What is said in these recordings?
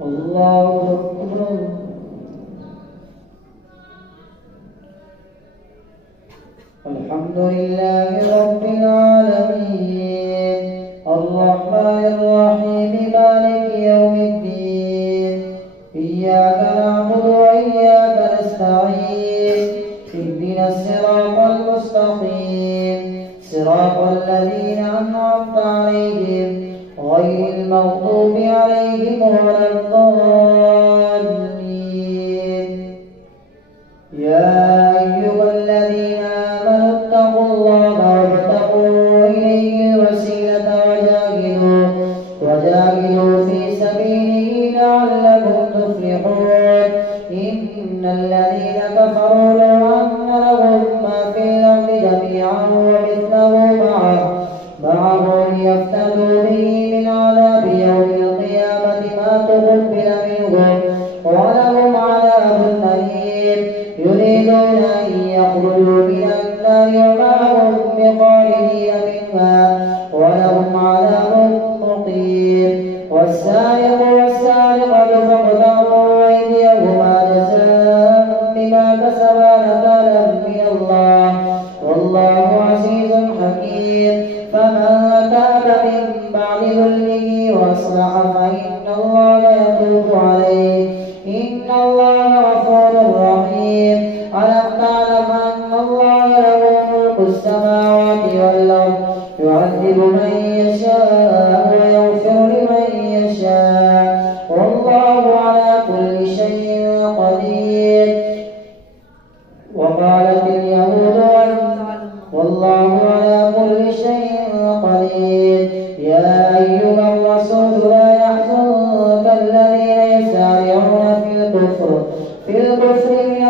الله أكبر. الحمد لله رب العالمين الرحمن الرحيم مالك يوم الدين إياك نعبد وإياك نستعين اهدنا الصراط المستقيم صراط الذين أنعمت عليهم غير المغضوب عليهم ولا الضالين. يا أيها الذين آمنوا اتقوا الله وابتغوا إليه الوسيلة وجاهدوا في سبيله لعلكم تفلحون. إن الذين كفروا لو أن لهم ما في الأرض جميعا ومثله معه ليفتدوا به من عذاب يوم القيامة ما تقبل منهم ولهم عذاب أليم. يريدون أن يخرجوا من النار وما هم بخارجين منها ولهم عذاب مقيم. والسارق والسارقة فاقطعوا أيديهما جزاء بما كسبا نكالا من الله والله عزيز حكيم. فمن تاب من بعد ظلمه وأصلح فإن الله يتوب عليه إن الله غفور رحيم. ألم تعلم أن الله له ملك السماوات والأرض يعذب من يشاء ويغفر لمن يشاء والله على كل شيء قدير. وقالت اليهود والله على كل شيء قدير. يا أيها الرسول لا يحزنك الذين يسارعون في الكفر من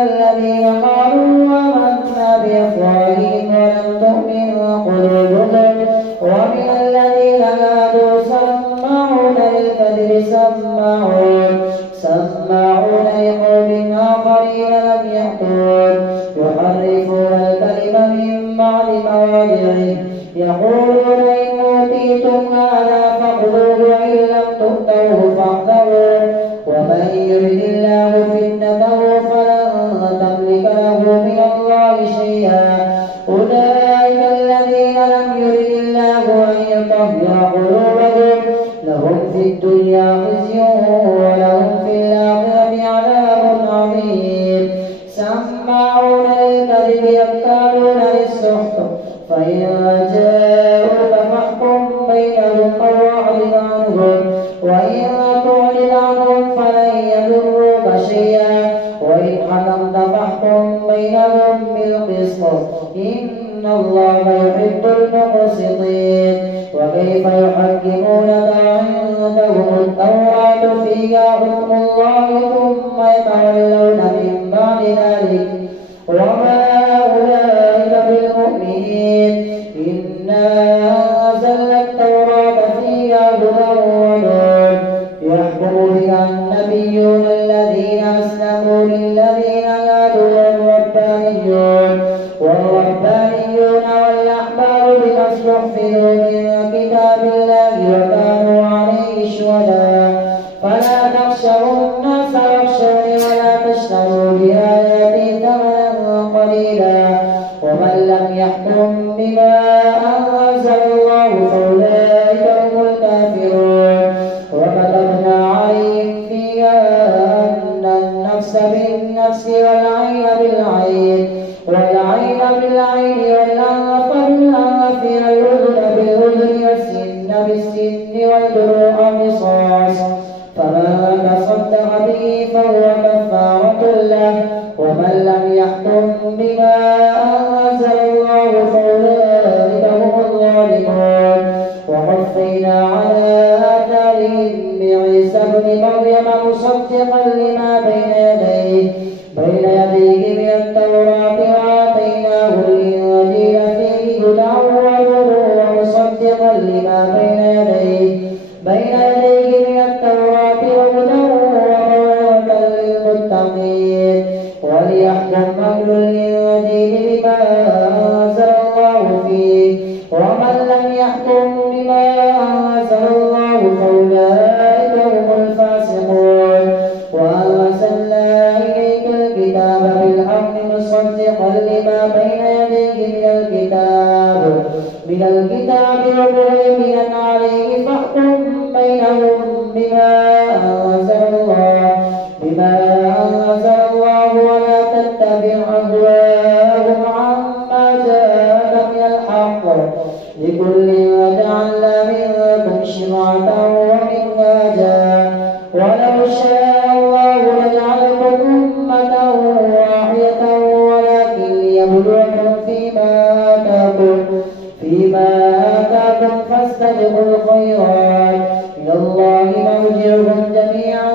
الذين قالوا آمنا بأفواههم ولم تؤمن قلوبهم ومن الذين هادوا سماعون للكذب سماعون لقوم آخرين لم يأتون يحرفون الكلم من بعد مواضعه يقولون إن أوتيتم هذا فخذوه وإن لم تؤتوه فاحذروا ومن يرد الله فتنته فلن تملك له من الله شيئا. أولئك الذين لم يرد الله أن يطهر قلوبهم لهم في الدنيا خزي ولهم في الآخرة عذاب عظيم. سماعون للكذب يكالون للسحت فإن جاءوك فاحكم بينهم أو أعرض عنهم وإن تعرض عنهم فلن يضروك شيئا وإن حكمت فاحكم بينهم بالقسط إن الله يحب المقسطين. وكيف يحكمونك عندهم التوراة فيها حكم الله ثم يتولون من بعد ذلك وما أولئك بالمؤمنين. إنا أنزلنا التوراة فيها هدى ونور يحكم بها النبيون الذين أسلموا للذين هادوا والربانيون والأحبار بما استحفظوا من كتاب الله وكانوا عليه شهداء. فلا تخشوا الناس واخشوني ولا تشتروا بآياتي ثمنا قليلا ومن لم يحكم بما أنزل الله فأولئك هم الكافرون. وكتبنا عليهم فيها أن النفس بالنفس والعين بالعين والأنف بالأنف والأذن بالأذن والسن بالسن والجروح قصاص فمن تصدق به فهو كفارة له ومن لم يحكم بما أنزل الله فأولئك هم الظالمون. وقفينا على آثارهم بعيسى ابن مريم مصدقا لما بين يديه من التوراة وآتيناه الإنجيل فيه هدى ونور ومصدقا لما بين يديه من التوراة وهدى وموعظة للمتقين وليحكم أهل واحكم بينهم بما أنزل الله ولا تتبع أهواءهم عما جاءك من الحق لكل جعلنا منكم شرعة ومنهاجا ولو شاء الله لجعلكم أمة واحدة ولكن ليبلوكم فيما آتاكم فاستبقوا الخيرات إلى الله مرجعكم جميعا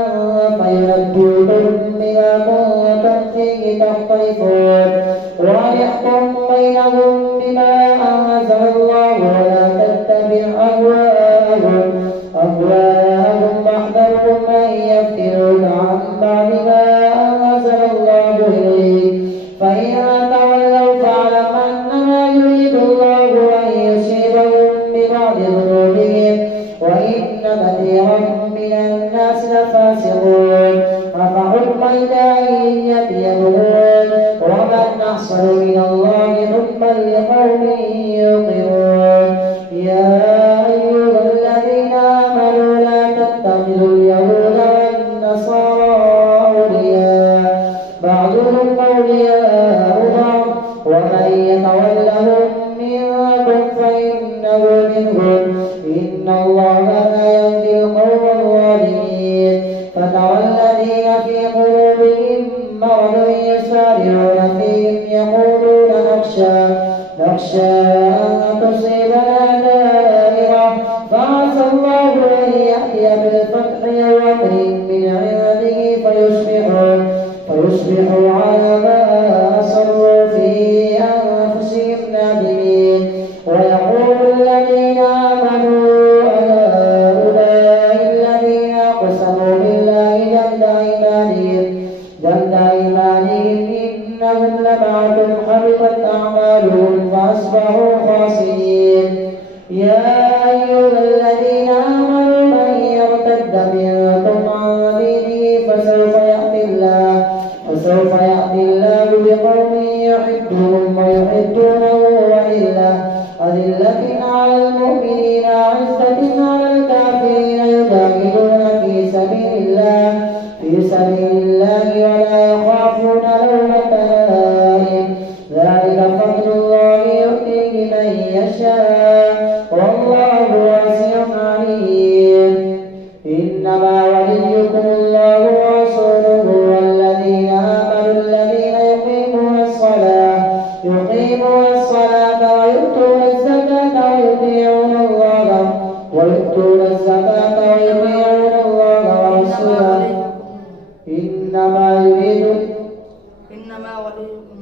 فينبئكم بما كنتم فيه تختلفون وأن يحكم بينهم بما أنزل الله ولا تتبع أهواءهم واحذرهم أن يفتنوك عن بعد ما أنزل الله إليك فإن تولوا فاعلم أنما يريد الله أن يصيبهم ببعض ذنوبهم وإن كثيرا من الناس لفاسقون أفحكم الجاهلية يبغون ومن أحسن من الله حكما لقوم يوقنون يا أيها الذين آمنوا لا تتخذوا اليهود والنصارى أولياء بعضهم أولياء بعض ومن يتولهم منكم فإنه منهم إن الله لا يهدي القوم الظالمين فترى الذين في قلوبهم مرض يسارعون فيهم يقولون نخشى أن تصيبنا دائرة فعسى الله أن يأتي بالفتح وأمر من عنده فيصبحوا على ما أصروا في أنفسهم نادمين ويقول الذين آمنوا أهؤلاء الذين أقسموا بالله جهد أيمانهم إنهم لمعكم حبطت أعمالهم فأصبحوا خاسرين يا أيها الذين آمنوا من يرتد منكم عن دينه فسوف يأتي الله بقوم يحبهم ويحبونه أذلة على المؤمنين أعزة على الكافرين يجاهدون في سبيل الله ولا يخافون لومة لائم ذلك فضل الله يؤتيه من يشاء والله واسع عليم إنما وليكم الله ورسوله والذين آمنوا الذين يقيمون الصلاة ويؤتون الزكاة ويطيعون الله ورسوله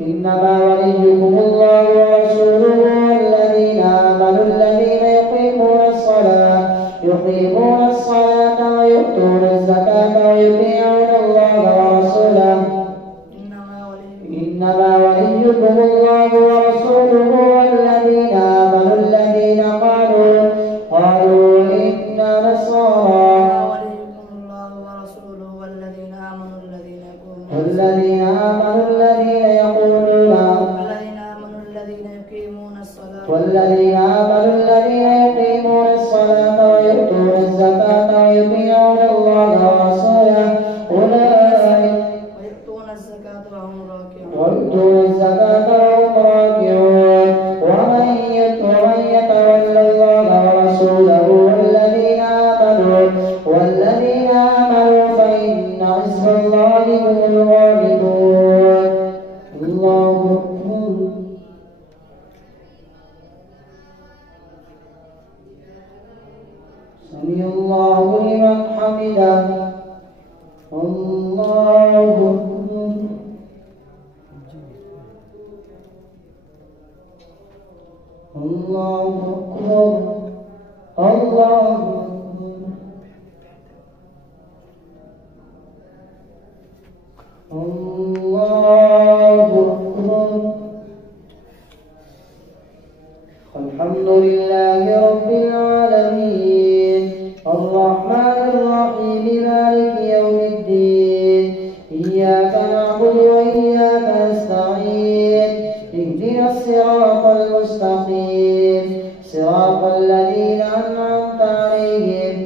إنما وليكم الله ورسوله والذين آمنوا الذين يقيمون الصلاة ويؤتون الزكاة ويطيعون الله ورسوله إنما وليكم الله ورسوله والذين آمنوا الذين قالوا إنا نصارى والذين آمنوا الذين يقيمون الصلاة ويؤتون الزكاة ويطيعون الله ورسوله أولئك ويؤتون الزكاة وهم راكعون ومن يتولى الله ورسوله والذين آمنوا فإن حزب الله هم الغالبون الله أكبر سمع الله لمن حمده الله أكبر الله أكبر الله أكبر الله أكبر الحمد لله رب العالمين الرحمن الرحيم مالك يوم الدين إياك نعبد وإياك نستعين اهدنا الصراط المستقيم صراط الذين أنعمت عليهم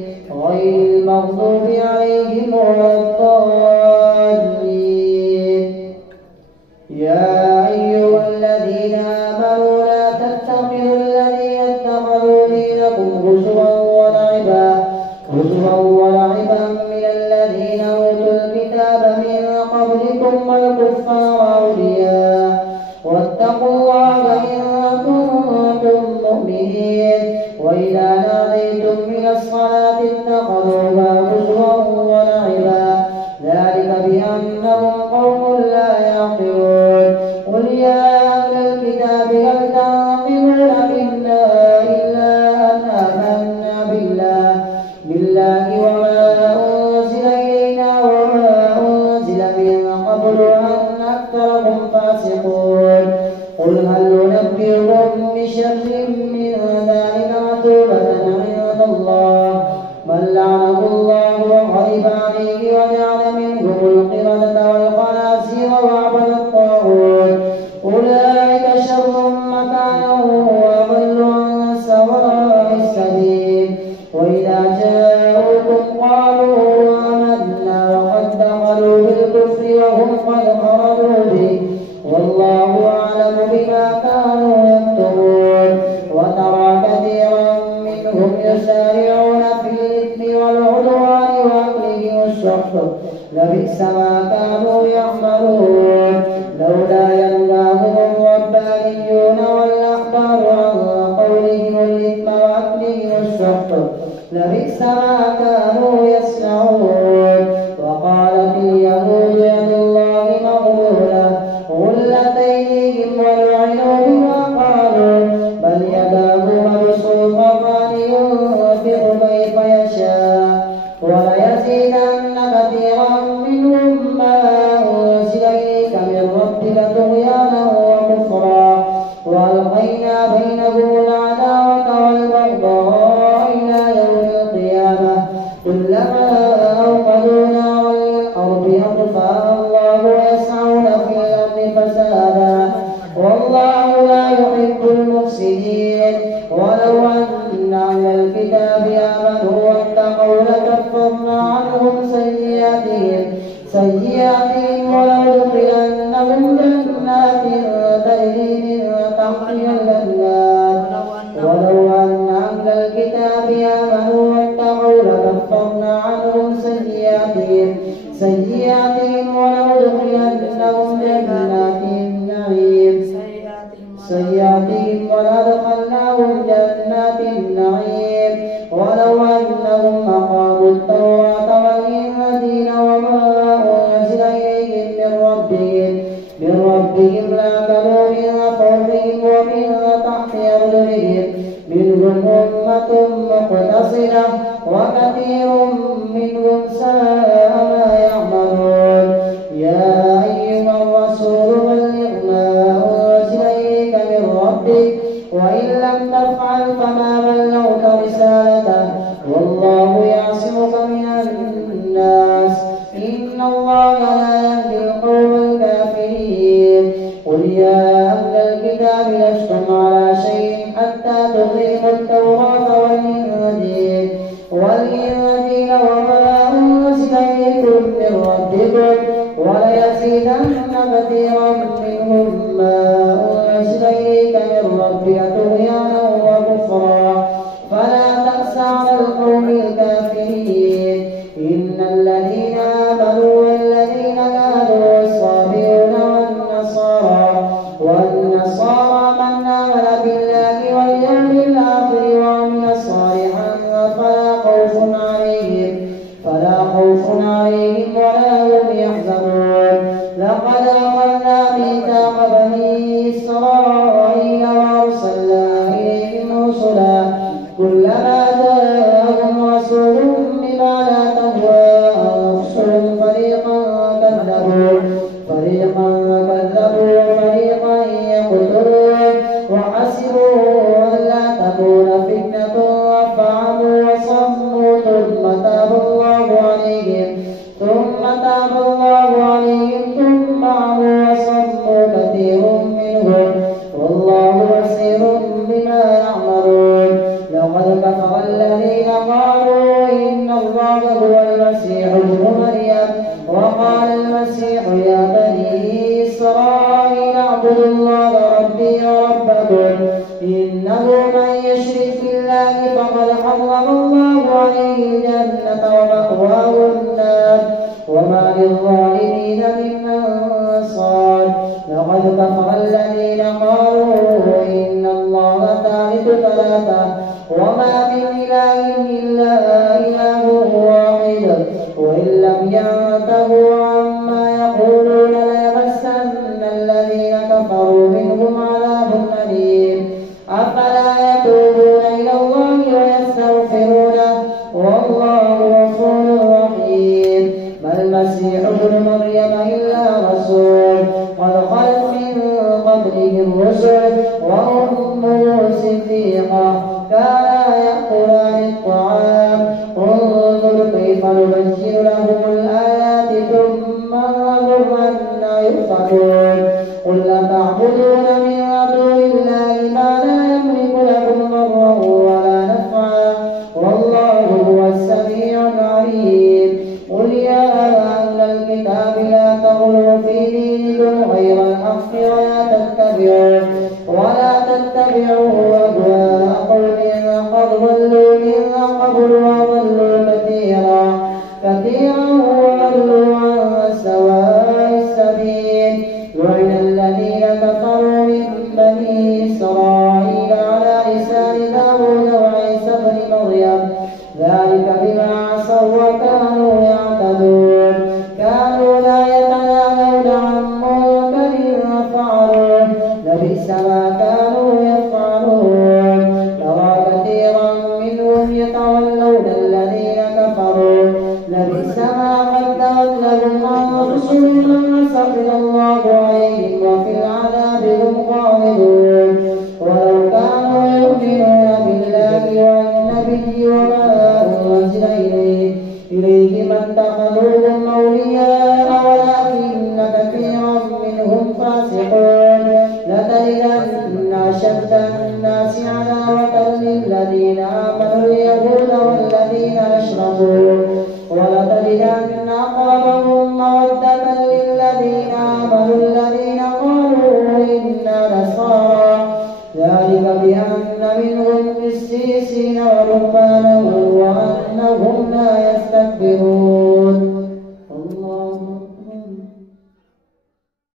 هزوا ولعبا من الذين أوتوا الكتاب من قبلكم والكفار أولياء واتقوا الله إن كنتم مؤمنين وإذا ناديتم من الصلاة اتخذوها هزوا ولعبا ذلك بأنهم قوم لا يعقلون قل يا أهل الكتاب هل تنقمون منا إلا أن آمنا بالله وما أنزل إلينا وما أنزل من قبل وأن أكثركم فاسقون قل هل ننبئكم بشر من ذلك مثوبة عند الله من لعنه الله وغضب عليه وجعل منهم القردة والخنازير وعبد الطاغوت أولئك شر مكانا وأضل عن سواء السبيل وإذا جاءوكم قالوا آمنا وقد دخلوا بالكفر وهم قد خرجوا به والله أعلم بما كانوا يكتمون وترى كثيرا منهم يسارعون في الإثم والعدوان وأكلهم السحت لبئس ما كانوا يعملون لولا ينهاهم الربانيون والأحبار عن قولهم الإثم وأكلهم السحت لبئس ما كانوا يصنعون وقالت اليهود يد الله مغلولة غلت أيديهم ولعنوا بما قالوا بل يداه مبسوطتان ينفق كيف يشاء وليزيدن كثيرا منهم ما أنزل إليك من ربك طغيانا وكفرا وألقينا بينهم العداوة والبغضاء إلى يوم القيامة كلما أوقدوا نارا للأرض أطفأها الله ويسعون في الأرض فسادا والله لا يحب المفسدين ولو أن أهل الكتاب آمنوا واتقوا لكفرنا عنهم سيئاتهم ولندخلنهم جنات تجري من تحتها الأنهار ولو أن أهل الكتاب آمنوا واتقوا لكفرنا عنهم سيئاتهم ولندخلنهم جنات النعيم ولو أنهم أقاموا التوراة والإنجيل وما أنزل إليهم من ربهم لأكلوا من فوقهم ومن تحت أرجلهم منهم أمة مقتصدة وكثير منهم ساء ما يعملون يا أيها الرسول بلغ ما أنزل إليك من ربك وإن لم تفعل فما بلغت رسالته والله يعصمك من الناس إن الله لا يهدي القوم الكافرين قل يا أهل الكتاب لستم على شيء حتى تقيموا التوراة والإنجيل وما أنزل إليكم من ربكم وليزيدن كثيرا منهم ما أنزل إليك من ربك طغيانا وكفرا فلا تأس على القوم الكافرين إن الذين آمنوا والذين هادوا والصابئون والنصارى من آمن بالله واليوم الآخر وعمل صالحا فلا خوف عليهم ولا هم يحزنون لقد أخذنا ميثاق بني إسرائيل وأرسلنا إليهم رسلا كلما جاءهم رسول بما لا تهوى أنفسهم فريقا كذبوا وفريقا يقتلون وحسبوا ألا تكون فتنة فعموا وصموا ثم تاب الله عليهم ثم عموا وصموا كثير منهم والله بصير بما يعملون لقد كفر الذين قالوا إن الله هو المسيح ابن مريم وقال المسيح يا بني إسرائيل اعبدوا الله ربي وربكم إنه من يشرك بالله فقد حرم الله عليه الجنة وكانوا يعتدون كانوا لا يتناهون عن منكر فعلوه لبئس ما كانوا يفعلون ترى كثيرا منهم يتولون الذين كفروا لبئس ما قدمت لهم أنفسهم